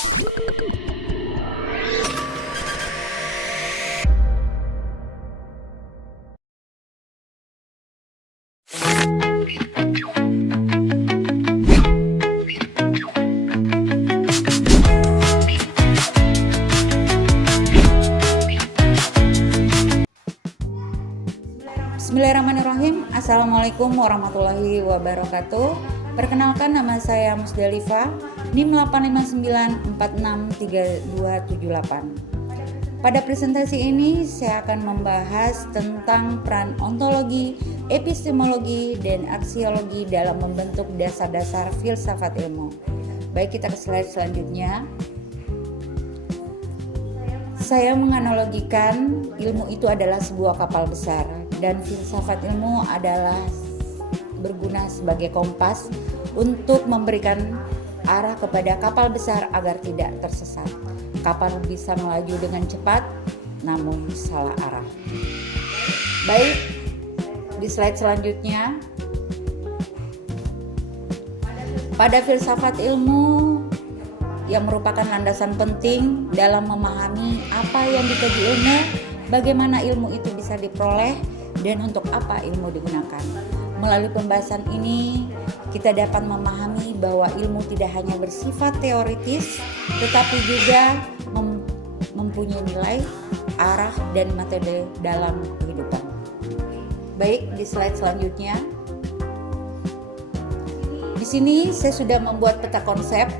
Bismillahirrahmanirrahim. Assalamualaikum warahmatullahi wabarakatuh. Perkenalkan, nama saya Musdalifah, NIM 859463278. Pada presentasi ini saya akan membahas tentang peran ontologi, epistemologi, dan aksiologi dalam membentuk dasar-dasar filsafat ilmu. Baik, kita ke slide selanjutnya. Saya menganalogikan ilmu itu adalah sebuah kapal besar dan filsafat ilmu adalah berguna sebagai kompas untuk memberikan arah kepada kapal besar agar tidak tersesat. Kapal bisa melaju dengan cepat namun salah arah. Baik, di slide selanjutnya. Pada filsafat ilmu yang merupakan landasan penting dalam memahami apa yang dikaji ilmu, bagaimana ilmu itu bisa diperoleh, dan untuk apa ilmu digunakan. Melalui pembahasan ini, kita dapat memahami bahwa ilmu tidak hanya bersifat teoritis, tetapi juga mempunyai nilai, arah, dan metode dalam kehidupan. Baik, di slide selanjutnya. Di sini saya sudah membuat peta konsep,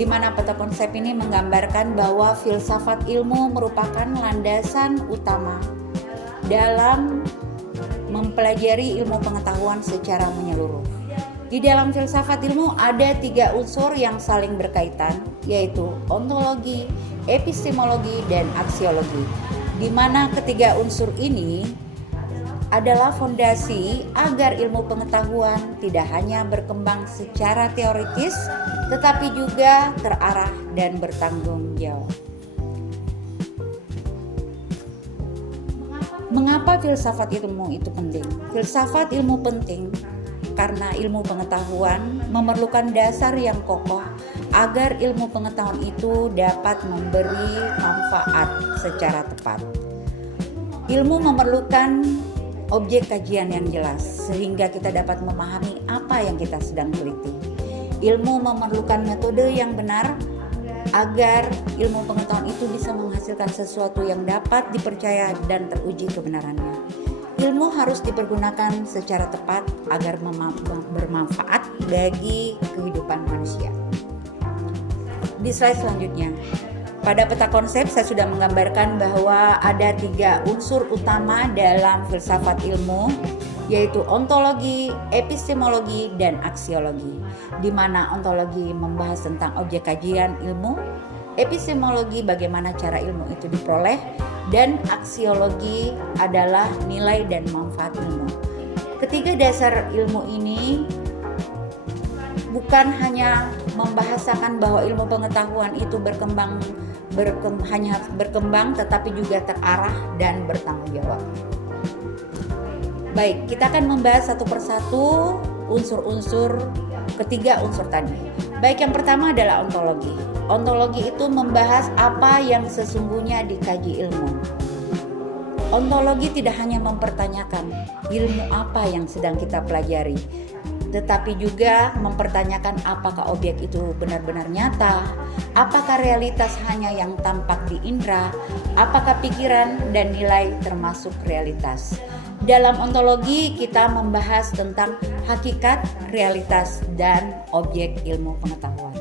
di mana peta konsep ini menggambarkan bahwa filsafat ilmu merupakan landasan utama dalam mempelajari ilmu pengetahuan secara menyeluruh. Di dalam filsafat ilmu ada 3 unsur yang saling berkaitan, yaitu ontologi, epistemologi, dan aksiologi. Di mana ketiga unsur ini adalah fondasi agar ilmu pengetahuan tidak hanya berkembang secara teoritis, tetapi juga terarah dan bertanggung jawab. Mengapa filsafat ilmu itu penting? Filsafat ilmu penting karena ilmu pengetahuan memerlukan dasar yang kokoh agar ilmu pengetahuan itu dapat memberi manfaat secara tepat. Ilmu memerlukan objek kajian yang jelas sehingga kita dapat memahami apa yang kita sedang teliti. Ilmu memerlukan metode yang benar agar ilmu pengetahuan itu bisa menghasilkan sesuatu yang dapat dipercaya dan teruji kebenarannya. Ilmu harus dipergunakan secara tepat agar bermanfaat bagi kehidupan manusia. Di slide selanjutnya. Pada peta konsep saya sudah menggambarkan bahwa ada 3 unsur utama dalam filsafat ilmu, yaitu ontologi, epistemologi, dan aksiologi. Di mana ontologi membahas tentang objek kajian ilmu, epistemologi bagaimana cara ilmu itu diperoleh, dan aksiologi adalah nilai dan manfaat ilmu. Ketiga dasar ilmu ini bukan hanya membahasakan bahwa ilmu pengetahuan itu hanya berkembang, tetapi juga terarah dan bertanggung jawab. Baik, kita akan membahas satu persatu unsur-unsur ketiga unsur tadi. Baik, yang pertama adalah ontologi. Ontologi itu membahas apa yang sesungguhnya dikaji ilmu. Ontologi tidak hanya mempertanyakan ilmu apa yang sedang kita pelajari, tetapi juga mempertanyakan apakah objek itu benar-benar nyata, apakah realitas hanya yang tampak di indera, apakah pikiran dan nilai termasuk realitas. Dalam ontologi kita membahas tentang hakikat, realitas, dan objek ilmu pengetahuan.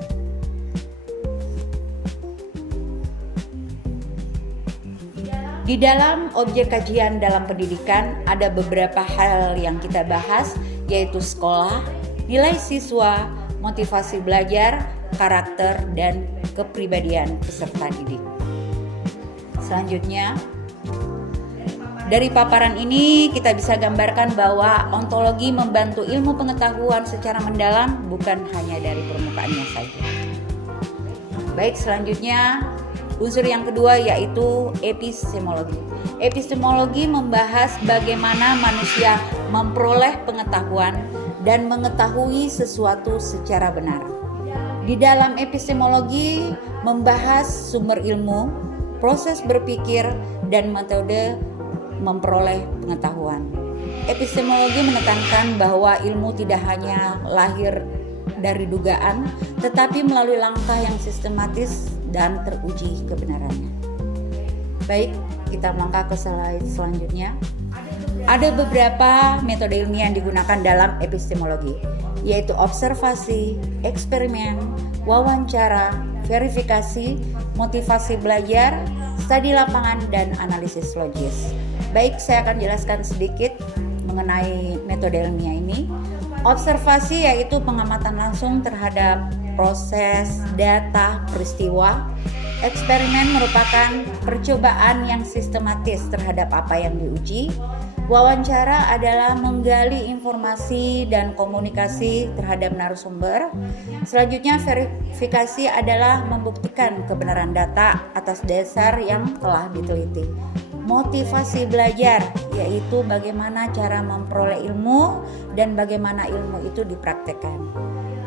Di dalam objek kajian dalam pendidikan ada beberapa hal yang kita bahas, yaitu sekolah, nilai siswa, motivasi belajar, karakter, dan kepribadian peserta didik. Selanjutnya, dari paparan ini kita bisa gambarkan bahwa ontologi membantu ilmu pengetahuan secara mendalam, bukan hanya dari permukaannya saja. Baik, selanjutnya unsur yang kedua yaitu epistemologi. Epistemologi membahas bagaimana manusia memperoleh pengetahuan dan mengetahui sesuatu secara benar. Di dalam epistemologi membahas sumber ilmu, proses berpikir, dan metode memperoleh pengetahuan. Epistemologi menekankan bahwa ilmu tidak hanya lahir dari dugaan, tetapi melalui langkah yang sistematis dan teruji kebenarannya. Baik, kita melangkah ke slide selanjutnya. Ada beberapa metode ilmiah yang digunakan dalam epistemologi, yaitu observasi, eksperimen, wawancara, verifikasi, motivasi belajar, studi lapangan, dan analisis logis. Baik, saya akan jelaskan sedikit mengenai metode ilmiah ini. Observasi yaitu pengamatan langsung terhadap proses, data, peristiwa. Eksperimen merupakan percobaan yang sistematis terhadap apa yang diuji. Wawancara adalah menggali informasi dan komunikasi terhadap narasumber. Selanjutnya, verifikasi adalah membuktikan kebenaran data atas dasar yang telah diteliti. Motivasi belajar yaitu bagaimana cara memperoleh ilmu dan bagaimana ilmu itu dipraktekkan.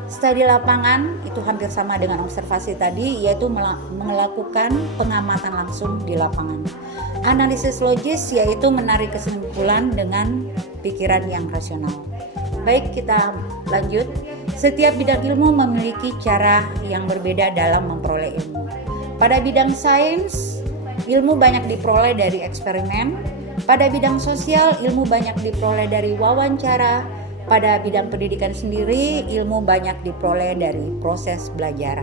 Studi lapangan itu hampir sama dengan observasi tadi, yaitu melakukan pengamatan langsung di lapangan. Analisis logis yaitu menarik kesimpulan dengan pikiran yang rasional. Baik, kita lanjut. Setiap bidang ilmu memiliki cara yang berbeda dalam memperoleh ilmu. Pada bidang sains, ilmu banyak diperoleh dari eksperimen. Pada bidang sosial, ilmu banyak diperoleh dari wawancara. Pada bidang pendidikan sendiri, ilmu banyak diperoleh dari proses belajar.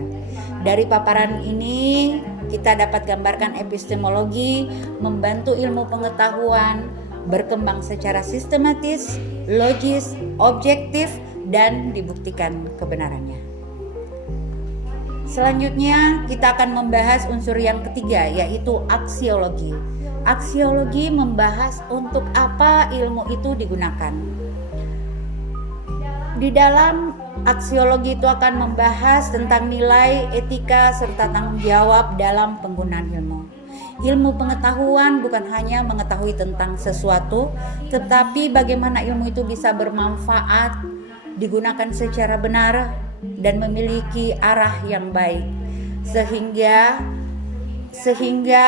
Dari paparan ini, kita dapat gambarkan epistemologi membantu ilmu pengetahuan berkembang secara sistematis, logis, objektif, dan dibuktikan kebenarannya. Selanjutnya, kita akan membahas unsur yang ketiga, yaitu aksiologi. Aksiologi membahas untuk apa ilmu itu digunakan. Di dalam aksiologi itu akan membahas tentang nilai, etika, serta tanggung jawab dalam penggunaan ilmu. Ilmu pengetahuan bukan hanya mengetahui tentang sesuatu, tetapi bagaimana ilmu itu bisa bermanfaat, digunakan secara benar, dan memiliki arah yang baik. Sehingga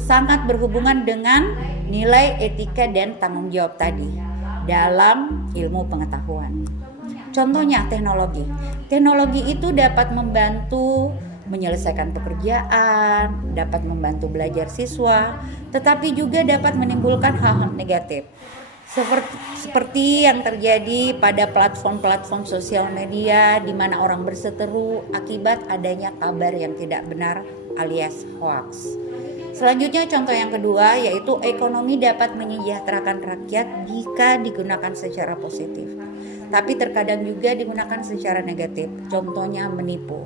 sangat berhubungan dengan nilai, etika, dan tanggung jawab tadi dalam ilmu pengetahuan. Contohnya teknologi. Teknologi itu dapat membantu menyelesaikan pekerjaan, dapat membantu belajar siswa, tetapi juga dapat menimbulkan hal-hal negatif. Seperti yang terjadi pada platform-platform sosial media di mana orang berseteru akibat adanya kabar yang tidak benar alias hoax. Selanjutnya contoh yang kedua yaitu ekonomi dapat menyejahterakan rakyat jika digunakan secara positif. Tapi terkadang juga digunakan secara negatif, contohnya menipu.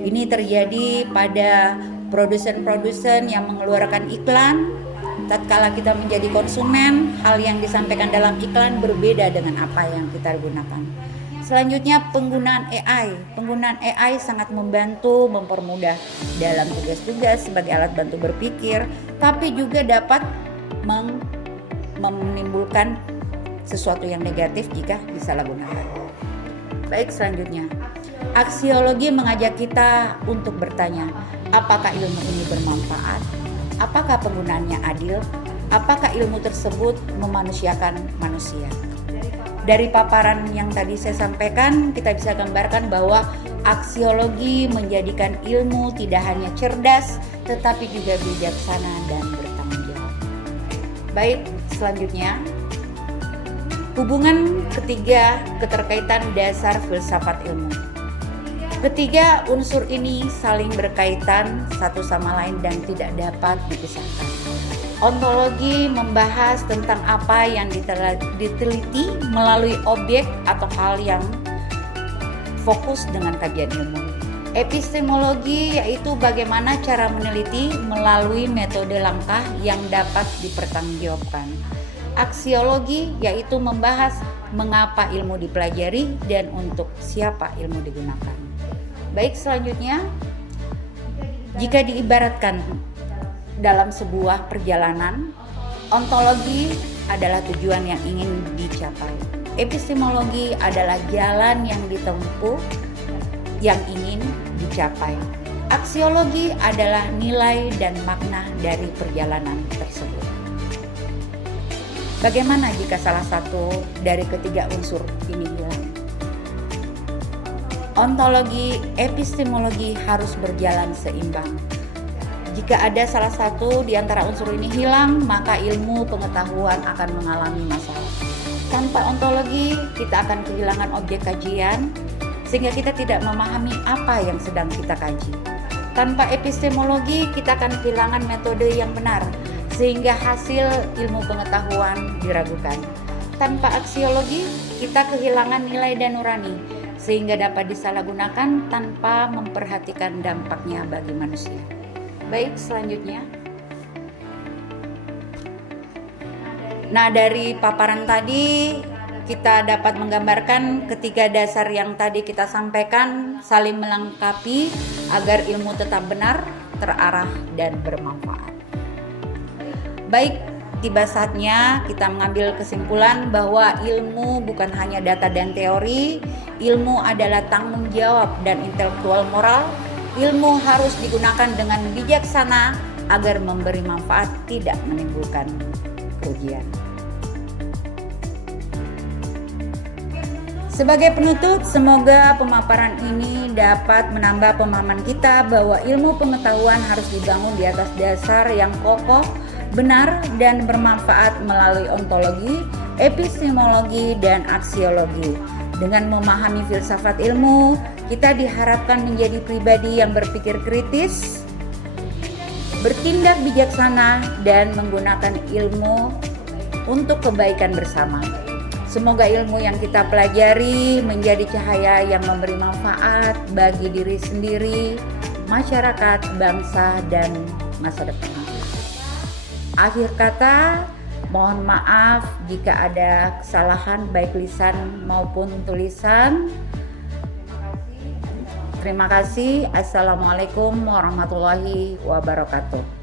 Ini terjadi pada produsen-produsen yang mengeluarkan iklan. Tatkala kita menjadi konsumen, hal yang disampaikan dalam iklan berbeda dengan apa yang kita gunakan. Selanjutnya penggunaan AI. Penggunaan AI sangat membantu, mempermudah dalam tugas-tugas sebagai alat bantu berpikir, tapi juga dapat menimbulkan sesuatu yang negatif jika disalahgunakan. Baik, selanjutnya. Aksiologi mengajak kita untuk bertanya, apakah ilmu ini bermanfaat? Apakah penggunaannya adil? Apakah ilmu tersebut memanusiakan manusia? Dari paparan yang tadi saya sampaikan, kita bisa gambarkan bahwa aksiologi menjadikan ilmu tidak hanya cerdas, tetapi juga bijaksana dan bertanggung jawab. Baik, selanjutnya. Hubungan ketiga, keterkaitan dasar filsafat ilmu. Ketiga unsur ini saling berkaitan satu sama lain dan tidak dapat dipisahkan. Ontologi membahas tentang apa yang diteliti melalui objek atau hal yang fokus dengan kajian ilmu. Epistemologi yaitu bagaimana cara meneliti melalui metode langkah yang dapat dipertanggungjawabkan. Aksiologi yaitu membahas mengapa ilmu dipelajari dan untuk siapa ilmu digunakan. Baik, selanjutnya, jika diibaratkan dalam sebuah perjalanan, ontologi adalah tujuan yang ingin dicapai. Epistemologi adalah jalan yang ditempuh yang ingin tercapai. Aksiologi adalah nilai dan makna dari perjalanan tersebut. Bagaimana jika salah satu dari ketiga unsur ini hilang? Ontologi, epistemologi harus berjalan seimbang. Jika ada salah satu di antara unsur ini hilang, maka ilmu pengetahuan akan mengalami masalah. Tanpa ontologi, kita akan kehilangan objek kajian, sehingga kita tidak memahami apa yang sedang kita kaji. Tanpa epistemologi, kita akan kehilangan metode yang benar, sehingga hasil ilmu pengetahuan diragukan. Tanpa aksiologi, kita kehilangan nilai dan nurani, sehingga dapat disalahgunakan tanpa memperhatikan dampaknya bagi manusia. Baik, selanjutnya. Nah, dari paparan tadi kita dapat menggambarkan ketiga dasar yang tadi kita sampaikan saling melengkapi agar ilmu tetap benar, terarah, dan bermanfaat. Baik, tiba saatnya kita mengambil kesimpulan bahwa ilmu bukan hanya data dan teori, ilmu adalah tanggung jawab dan intelektual moral. Ilmu harus digunakan dengan bijaksana agar memberi manfaat, tidak menimbulkan kerugian. Sebagai penutup, semoga pemaparan ini dapat menambah pemahaman kita bahwa ilmu pengetahuan harus dibangun di atas dasar yang kokoh, benar, dan bermanfaat melalui ontologi, epistemologi, dan aksiologi. Dengan memahami filsafat ilmu, kita diharapkan menjadi pribadi yang berpikir kritis, bertindak bijaksana, dan menggunakan ilmu untuk kebaikan bersama. Semoga ilmu yang kita pelajari menjadi cahaya yang memberi manfaat bagi diri sendiri, masyarakat, bangsa, dan masa depan. Akhir kata, mohon maaf jika ada kesalahan baik lisan maupun tulisan. Terima kasih. Assalamualaikum warahmatullahi wabarakatuh.